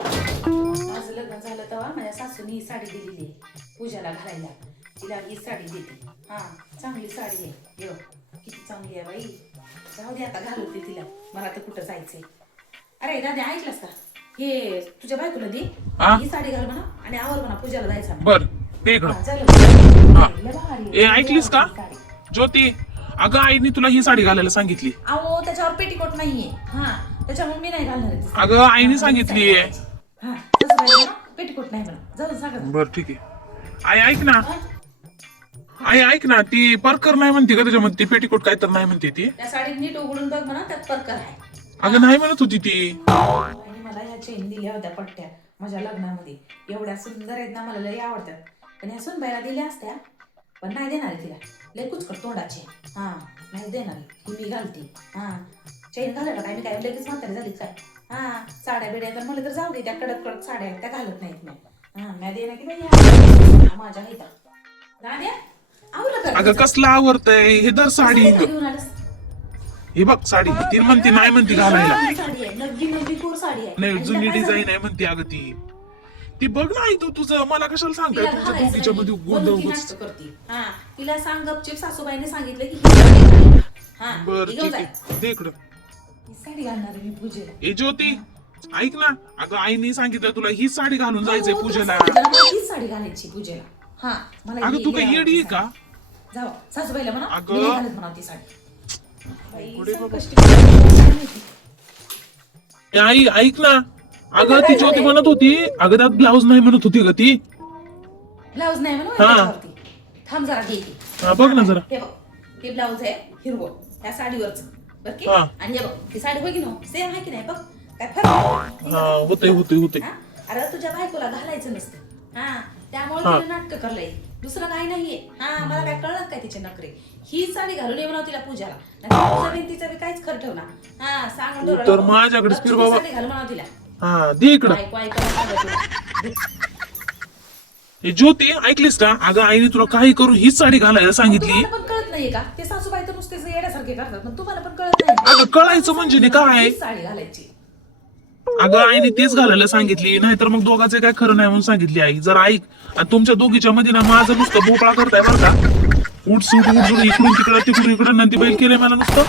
माझं लग्न झालं तेव्हा माझ्या सासूने ही साडी दिलेली आहे पूजाला घालायला. तिला ही साडी देते. हा, चांगली साडी आहे. हे बघ किती चांगली आहे बाई. जाऊ दे आता, घालवते तिला. मला तर कुठं जायचंय. अरे दादा, ऐकलंस का? हे तुझ्या बायकोला दे, ही साडी घाल म्हणा आणि आवर म्हणा पूजाला जायचं. बर ते इकडं. ए ऐकलीस का ज्योती? अगं आईने तुला ही साडी घालायला सांगितली. अहो त्याच्यावर पेटीकोट नाहीये. हा, त्याच्यामुळे मी नाही घालणार आहे ती साडी. अगं आईने सांगितली. हा, तसं नाही म्हणा, पेटीकोट नाही म्हणा. जाऊन सांगा. बर ठीक आहे. आई ऐक ना, आई ऐक ना, ती परकर नाही म्हणते का त्याच्यामध्ये? ती पेटीकोट काय तर नाही म्हणते ती. त्या साडीत नीट उघडून बघ म्हणा, त्यात परकर आहे. अगं नाही म्हणत होती ती. आणि मला ह्या चेन दिल्या होत्या पट्ट्या माझ्या लग्नामध्ये. एवढ्या सुंदर आहेत ना, मला लई आवडतात. पण ह्या सुनबाईला दिल्या असत्या, पण नाही देणार तिला. लई कुचकट तोंडाची. हा, नाही देणार. ही मी घालते. हा, चेन घालायला काय मी काय लगेच म्हातारी झाली काय? हा, साड्या बिड्या तर मला तर जाऊ दे. त्या कडक कडक साड्या आहेत त्या घालत नाहीत मी. हा, मी देणार की बाई माझ्या इथं. राध्या, आवरलं का? अगं कसला आवडतंय हे? दर साडी घेऊन आलंस? हे बघ साडी. ती म्हणते नाही म्हणते घालायला. साडी आहे, नवी नवी कोर साडी आहे. नाही, जुनी डिझाईन आहे म्हणते. अगं ती बघ ना आई, तू तुझं मला कशाला सांगताय? तुमच्या दोघीच्या मध्ये गोंधळ करते. हा, तिला सांग गपचीप. सासूबाईने सांगितलं की ही साडी घाल. हा, बर ही घेऊन ठीक जा. आहे, दे इकडं. ही साडी घालणार आहे मी पूजेला. ए ज्योती ऐक ना, अगं आईने सांगितलं तुला ही साडी घालून जायचंय हो, पूजेला. मला हीच साडी घालायची पूजेला. हा, मला अगं तू काही येडी आहे का? जाऊ सासूबाईला म्हणा, अगं. मी नाही घालत म्हणा ती साडी. बाई, पुढे सांग बघ. कष्टी काय माहिती. ए, आई ऐक ना, अगं ती ज्योती म्हणत होती, अगं त्यात ब्लाऊज नाही म्हणत होती का ती? ब्लाऊज नाही म्हणून हा. त्याच्यावरती. थांब जरा घे. हा, बघ ना जरा. हे बघ, हे ब्लाऊज आहे हिरवं त्या साडीवरच. बघ की? हा. आणि हे बघ, ही साडी बघ ना, सेम आहे की नाही? बघ काय फरक आहे? हा, होते. हा? अरे तुझ्या बायकोला घालायचं नसतं. हा, त्यामुळे हा. तिने नाटक करलंय. दुसरं काही नाहीये. हा, मला काय कळलं काय तिचे नखरे. ही साडी घालून ये म्हणावं तिला पूजाला. नाही तुझ्या भिंतीचं बी काहीच खरं ठेवणार. हा, सांगून ठेवलं. तर माझ्याकडेच फिर बाबा. साडी घालून म्हणावं तिला. हा, दे इकडं. बायको ऐकायला सांगायचं. ए ज्योती ऐकलीस का? अगं आईने तुला काही करून हीच साडी घालायला सांगितली. तुम्हाला पण कळत नाहीये का? ते सासूबाई तर नुसतेच येण्यासारखे करतात, पण तुम्हाला पण कळत नाही. अगं कळायचं म्हणजे नाही काय? हीच साडी घालायची. अगं आईने तेच घालायला सांगितली, नाहीतर मग दोघांचे काय खरं नाही म्हणून सांगितली आई. जर ऐक, आणि तुमच्या दोघीच्या मध्ये ना माझं नुसतं भोपळा करताय बरं का. उठ सूट इकडून तिकडं तिकडून इकडं नंदी बैल केलंय मला नुसतं.